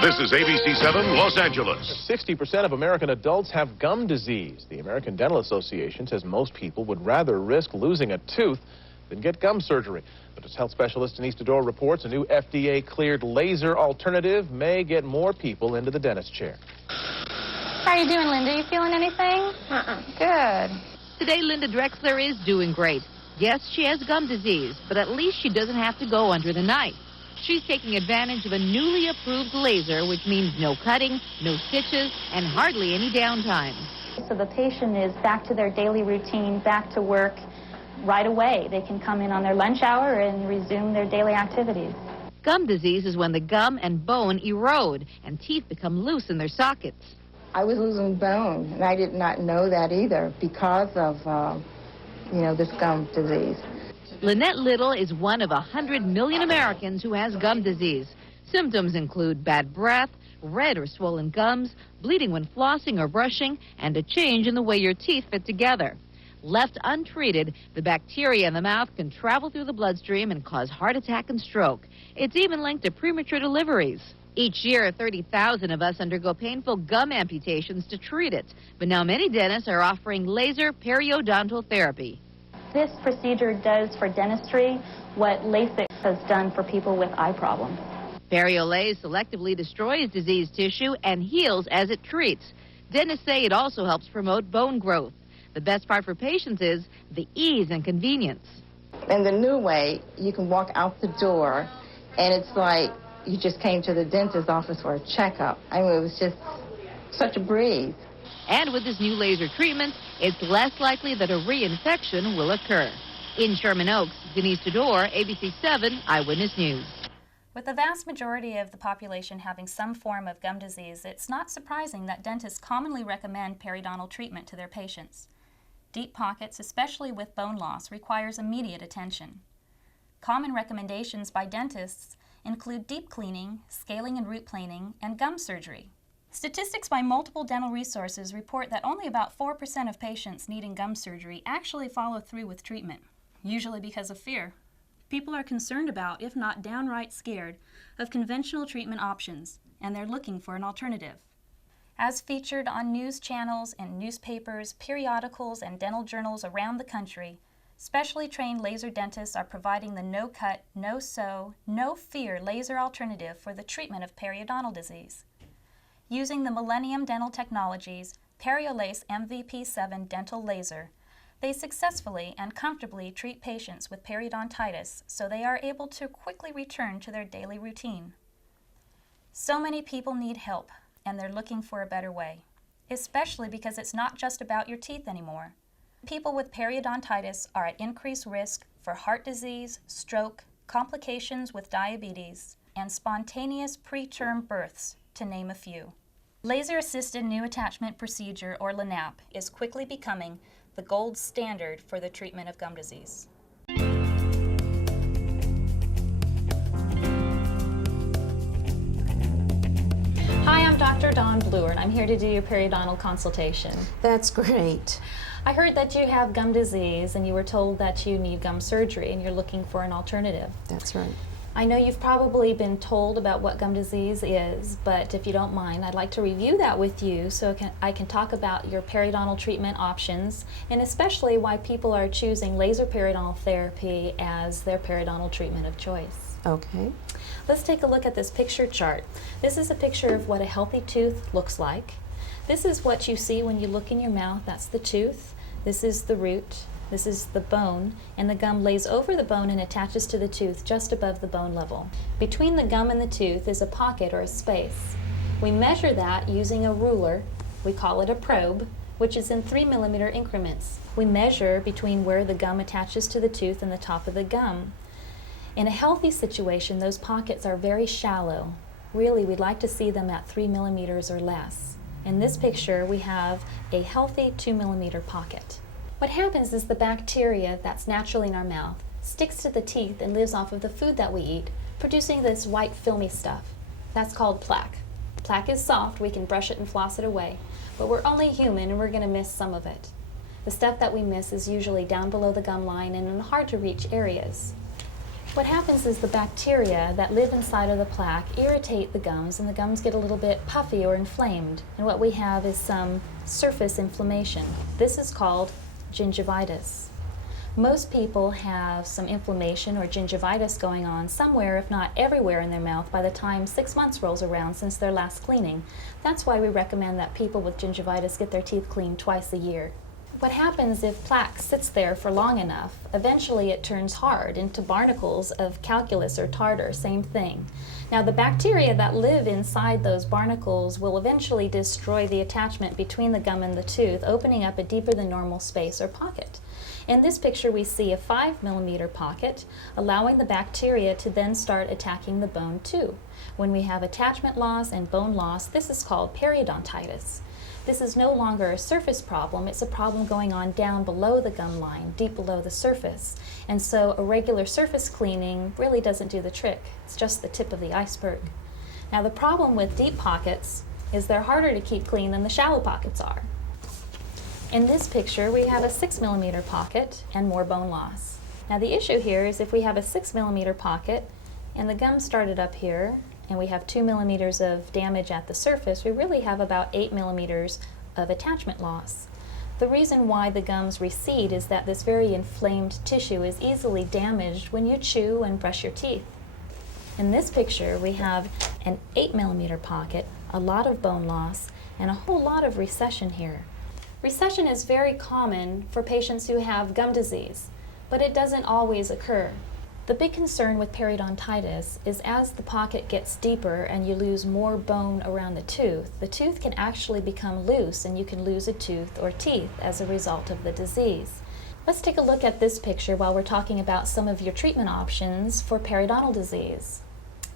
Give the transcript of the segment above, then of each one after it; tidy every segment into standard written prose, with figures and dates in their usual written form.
This is ABC 7 Los Angeles. 60% of American adults have gum disease. The American Dental Association says most people would rather risk losing a tooth than get gum surgery. But as health specialist Denise Dodor reports, a new FDA-cleared laser alternative may get more people into the dentist chair. How are you doing, Linda? You feeling anything? Good. Today, Linda Drexler is doing great. Yes, she has gum disease, but at least she doesn't have to go under the knife. She's taking advantage of a newly approved laser, which means no cutting, no stitches, and hardly any downtime. So the patient is back to their daily routine, back to work right away. They can come in on their lunch hour and resume their daily activities. Gum disease is when the gum and bone erode and teeth become loose in their sockets. I was losing bone, and I did not know that either because of, this gum disease. Lynette Little is one of 100 million Americans who has gum disease. Symptoms include bad breath, red or swollen gums, bleeding when flossing or brushing, and a change in the way your teeth fit together. Left untreated, the bacteria in the mouth can travel through the bloodstream and cause heart attack and stroke. It's even linked to premature deliveries. Each year, 30,000 of us undergo painful gum amputations to treat it. But now many dentists are offering laser periodontal therapy. This procedure does for dentistry what LASIK has done for people with eye problems. Periolase selectively destroys diseased tissue and heals as it treats. Dentists say it also helps promote bone growth. The best part for patients is the ease and convenience. And the new way, you can walk out the door, and it's like you just came to the dentist's office for a checkup. I mean, it was just such a breeze. And with this new laser treatment, it's less likely that a reinfection will occur. In Sherman Oaks, Denise Dodor, ABC 7 Eyewitness News. With the vast majority of the population having some form of gum disease, it's not surprising that dentists commonly recommend periodontal treatment to their patients. Deep pockets, especially with bone loss, requires immediate attention. Common recommendations by dentists include deep cleaning, scaling and root planing, and gum surgery. Statistics by multiple dental resources report that only about 4% of patients needing gum surgery actually follow through with treatment, usually because of fear. People are concerned about, if not downright scared, of conventional treatment options, and they're looking for an alternative. As featured on news channels and newspapers, periodicals, and dental journals around the country, specially trained laser dentists are providing the no-cut, no-sew, no-fear laser alternative for the treatment of periodontal disease. Using the Millenium dental technologies, Periolase MVP7 dental laser, they successfully and comfortably treat patients with periodontitis so they are able to quickly return to their daily routine. So many people need help, and they're looking for a better way, especially because it's not just about your teeth anymore. People with periodontitis are at increased risk for heart disease, stroke, complications with diabetes, and spontaneous preterm births, to name a few. Laser-assisted new attachment procedure, or LANAP, is quickly becoming the gold standard for the treatment of gum disease. Hi, I'm Dr. Dawn Bluer, and I'm here to do your periodontal consultation. That's great. I heard that you have gum disease, and you were told that you need gum surgery, and you're looking for an alternative. That's right. I know you've probably been told about what gum disease is, but if you don't mind, I'd like to review that with you so I can talk about your periodontal treatment options, and especially why people are choosing laser periodontal therapy as their periodontal treatment of choice. Okay. Let's take a look at this picture chart. This is a picture of what a healthy tooth looks like. This is what you see when you look in your mouth. That's the tooth. This is the root. This is the bone, and the gum lays over the bone and attaches to the tooth just above the bone level. Between the gum and the tooth is a pocket or a space. We measure that using a ruler. We call it a probe, which is in 3 millimeter increments. We measure between where the gum attaches to the tooth and the top of the gum. In a healthy situation, those pockets are very shallow. Really, we'd like to see them at 3 millimeters or less. In this picture, we have a healthy 2 millimeter pocket. What happens is the bacteria that's naturally in our mouth sticks to the teeth and lives off of the food that we eat, producing this white filmy stuff. That's called plaque. Plaque is soft, we can brush it and floss it away, but we're only human and we're going to miss some of it. The stuff that we miss is usually down below the gum line and in hard to reach areas. What happens is the bacteria that live inside of the plaque irritate the gums, and the gums get a little bit puffy or inflamed. And what we have is some surface inflammation. This is called gingivitis. Most people have some inflammation or gingivitis going on somewhere, if not everywhere, in their mouth by the time 6 months rolls around since their last cleaning. That's why we recommend that people with gingivitis get their teeth cleaned twice a year. What happens if plaque sits there for long enough, eventually it turns hard into barnacles of calculus or tartar, same thing. Now the bacteria that live inside those barnacles will eventually destroy the attachment between the gum and the tooth, opening up a deeper than normal space or pocket. In this picture we see a 5mm pocket, allowing the bacteria to then start attacking the bone too. When we have attachment loss and bone loss, this is called periodontitis. This is no longer a surface problem, it's a problem going on down below the gum line, deep below the surface. And so a regular surface cleaning really doesn't do the trick. It's just the tip of the iceberg. Now the problem with deep pockets is they're harder to keep clean than the shallow pockets are. In this picture we have a 6mm pocket and more bone loss. Now the issue here is if we have a 6mm pocket and the gum started up here, and we have 2 millimeters of damage at the surface, we really have about 8 millimeters of attachment loss. The reason why the gums recede is that this very inflamed tissue is easily damaged when you chew and brush your teeth. In this picture, we have an 8 millimeter pocket, a lot of bone loss, and a whole lot of recession here. Recession is very common for patients who have gum disease, but it doesn't always occur. The big concern with periodontitis is as the pocket gets deeper and you lose more bone around the tooth can actually become loose and you can lose a tooth or teeth as a result of the disease. Let's take a look at this picture while we're talking about some of your treatment options for periodontal disease.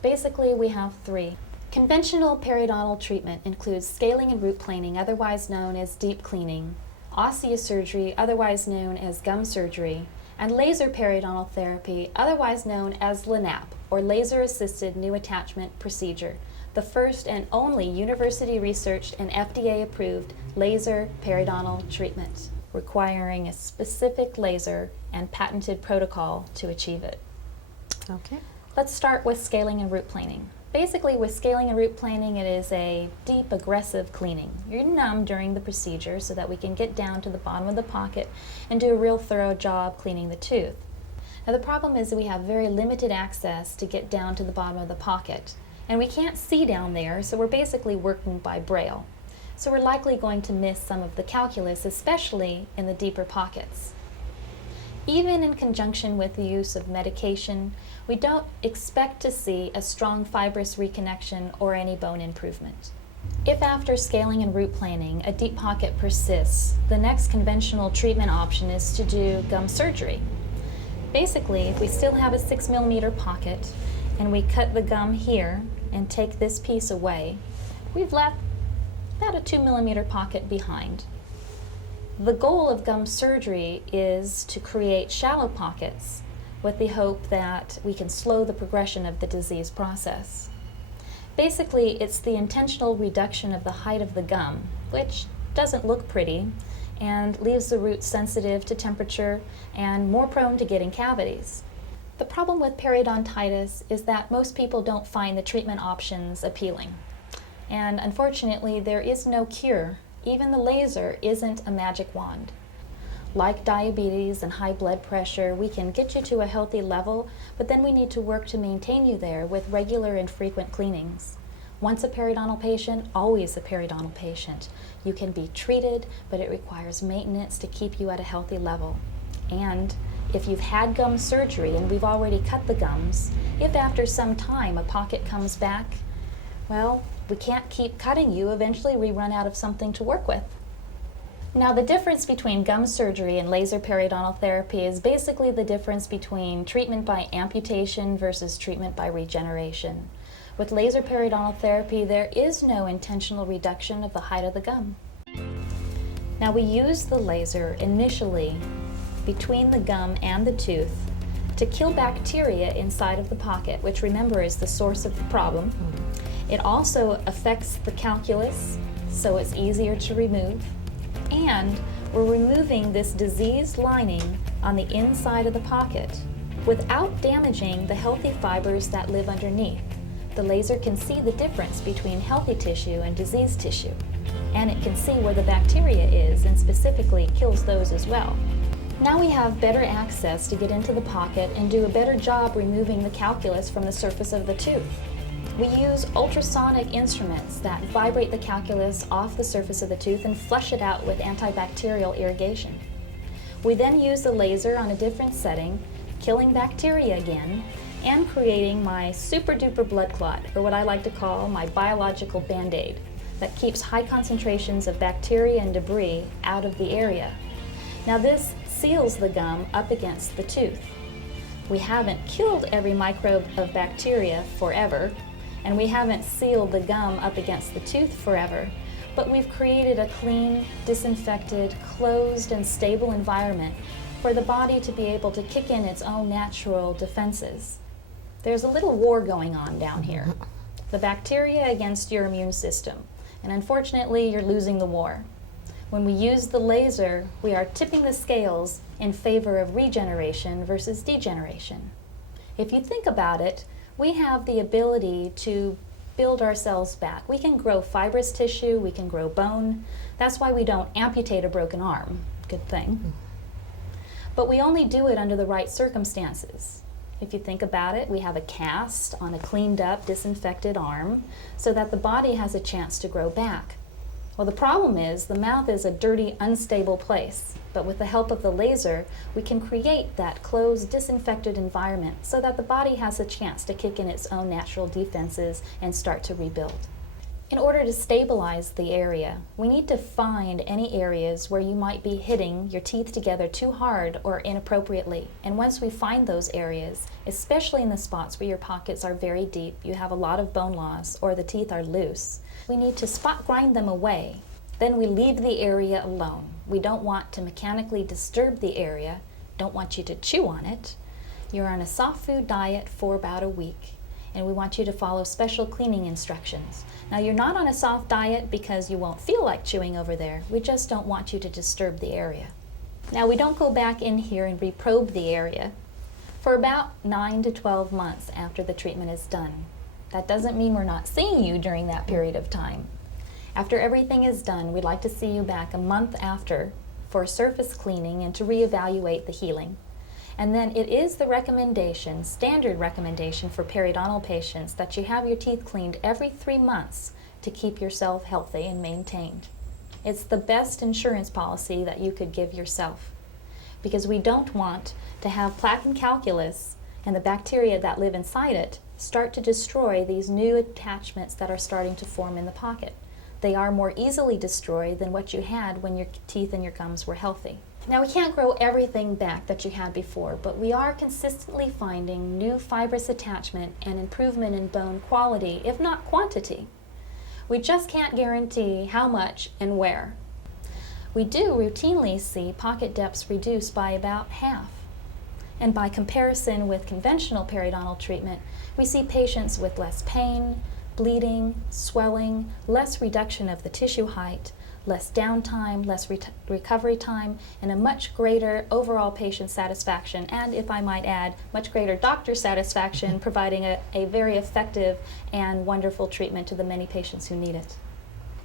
Basically, we have 3. Conventional periodontal treatment includes scaling and root planing, otherwise known as deep cleaning, osteosurgery, otherwise known as gum surgery, and laser periodontal therapy, otherwise known as LANAP, or laser-assisted new attachment procedure, the first and only university-researched and FDA-approved laser periodontal treatment, requiring a specific laser and patented protocol to achieve it. Okay. Let's start with scaling and root planing. Basically, with scaling and root planing, it is a deep, aggressive cleaning. You're numb during the procedure so that we can get down to the bottom of the pocket and do a real thorough job cleaning the tooth. Now, the problem is that we have very limited access to get down to the bottom of the pocket, and we can't see down there, so we're basically working by braille. So we're likely going to miss some of the calculus, especially in the deeper pockets. Even in conjunction with the use of medication, we don't expect to see a strong fibrous reconnection or any bone improvement. If after scaling and root planing a deep pocket persists, the next conventional treatment option is to do gum surgery. Basically, if we still have a 6 millimeter pocket and we cut the gum here and take this piece away, we've left about a 2 millimeter pocket behind. The goal of gum surgery is to create shallow pockets with the hope that we can slow the progression of the disease process. Basically, it's the intentional reduction of the height of the gum, which doesn't look pretty and leaves the roots sensitive to temperature and more prone to getting cavities. The problem with periodontitis is that most people don't find the treatment options appealing. And unfortunately, there is no cure. Even the laser isn't a magic wand. Like diabetes and high blood pressure, we can get you to a healthy level, but then we need to work to maintain you there with regular and frequent cleanings. Once a periodontal patient, always a periodontal patient. You can be treated, but it requires maintenance to keep you at a healthy level. And if you've had gum surgery and we've already cut the gums, if after some time a pocket comes back, well, we can't keep cutting you. Eventually we run out of something to work with. Now, the difference between gum surgery and laser periodontal therapy is basically the difference between treatment by amputation versus treatment by regeneration. With laser periodontal therapy, there is no intentional reduction of the height of the gum. Now, we use the laser initially between the gum and the tooth to kill bacteria inside of the pocket, which, remember, is the source of the problem. It also affects the calculus, so it's easier to remove. And we're removing this diseased lining on the inside of the pocket without damaging the healthy fibers that live underneath. The laser can see the difference between healthy tissue and diseased tissue, and it can see where the bacteria is and specifically kills those as well. Now we have better access to get into the pocket and do a better job removing the calculus from the surface of the tooth. We use ultrasonic instruments that vibrate the calculus off the surface of the tooth and flush it out with antibacterial irrigation. We then use the laser on a different setting, killing bacteria again, and creating my super duper blood clot, or what I like to call my biological band-aid, that keeps high concentrations of bacteria and debris out of the area. Now this seals the gum up against the tooth. We haven't killed every microbe of bacteria forever, and we haven't sealed the gum up against the tooth forever, but we've created a clean, disinfected, closed, and stable environment for the body to be able to kick in its own natural defenses. There's a little war going on down here. The bacteria against your immune system, and unfortunately you're losing the war. When we use the laser, we are tipping the scales in favor of regeneration versus degeneration. If you think about it, we have the ability to build our cells back. We can grow fibrous tissue, we can grow bone. That's why we don't amputate a broken arm. Good thing. But we only do it under the right circumstances. If you think about it, we have a cast on a cleaned up, disinfected arm so that the body has a chance to grow back. Well, the problem is the mouth is a dirty, unstable place, but with the help of the laser, we can create that closed, disinfected environment so that the body has a chance to kick in its own natural defenses and start to rebuild. In order to stabilize the area, we need to find any areas where you might be hitting your teeth together too hard or inappropriately. And once we find those areas, especially in the spots where your pockets are very deep, you have a lot of bone loss, or the teeth are loose, we need to spot grind them away. Then we leave the area alone. We don't want to mechanically disturb the area, don't want you to chew on it. You're on a soft food diet for about a week, and we want you to follow special cleaning instructions. Now, you're not on a soft diet because you won't feel like chewing over there. We just don't want you to disturb the area. Now, we don't go back in here and reprobe the area for about 9 to 12 months after the treatment is done. That doesn't mean we're not seeing you during that period of time. After everything is done, we'd like to see you back a month after for surface cleaning and to reevaluate the healing. And then it is the recommendation, standard recommendation for periodontal patients, that you have your teeth cleaned every 3 months to keep yourself healthy and maintained. It's the best insurance policy that you could give yourself, because we don't want to have plaque and calculus and the bacteria that live inside it start to destroy these new attachments that are starting to form in the pocket. They are more easily destroyed than what you had when your teeth and your gums were healthy. Now, we can't grow everything back that you had before, but we are consistently finding new fibrous attachment and improvement in bone quality, if not quantity. We just can't guarantee how much and where. We do routinely see pocket depths reduced by about half. And by comparison with conventional periodontal treatment, we see patients with less pain, bleeding, swelling, less reduction of the tissue height, less downtime, less recovery time, and a much greater overall patient satisfaction, and, if I might add, much greater doctor satisfaction, providing a very effective and wonderful treatment to the many patients who need it.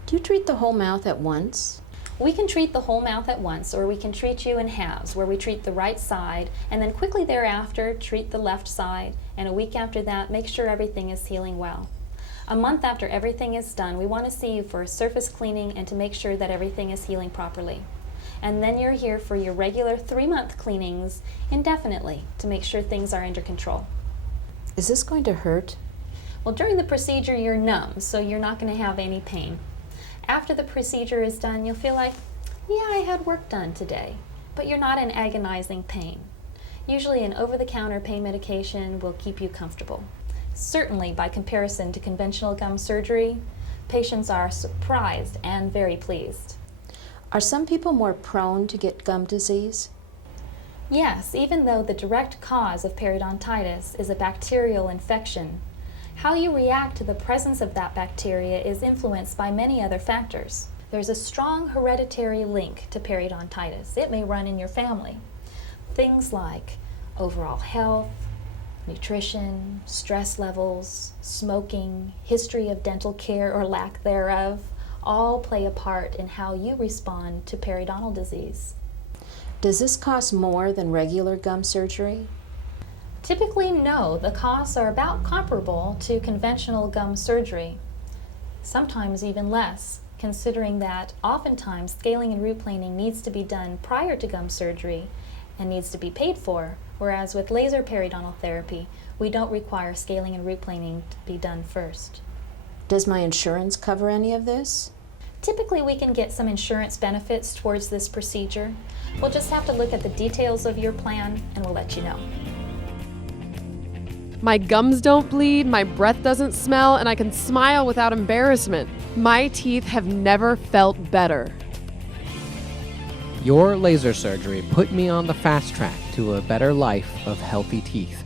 Do you treat the whole mouth at once? We can treat the whole mouth at once, or we can treat you in halves, where we treat the right side, and then quickly thereafter treat the left side, and a week after that make sure everything is healing well. A month after everything is done, we want to see you for a surface cleaning and to make sure that everything is healing properly. And then you're here for your regular 3-month cleanings indefinitely to make sure things are under control. Is this going to hurt? Well, during the procedure you're numb, so you're not going to have any pain. After the procedure is done, you'll feel like, yeah, I had work done today, but you're not in agonizing pain. Usually an over-the-counter pain medication will keep you comfortable. Certainly, by comparison to conventional gum surgery, patients are surprised and very pleased. Are some people more prone to get gum disease? Yes, even though the direct cause of periodontitis is a bacterial infection, how you react to the presence of that bacteria is influenced by many other factors. There's a strong hereditary link to periodontitis. It may run in your family. Things like overall health, nutrition, stress levels, smoking, history of dental care or lack thereof, all play a part in how you respond to periodontal disease. Does this cost more than regular gum surgery? Typically, no. The costs are about comparable to conventional gum surgery, sometimes even less, considering that oftentimes scaling and root planing needs to be done prior to gum surgery and needs to be paid for, whereas with laser periodontal therapy, we don't require scaling and root planing to be done first. Does my insurance cover any of this? Typically, we can get some insurance benefits towards this procedure. We'll just have to look at the details of your plan and we'll let you know. My gums don't bleed, my breath doesn't smell, and I can smile without embarrassment. My teeth have never felt better. Your laser surgery put me on the fast track to a better life of healthy teeth.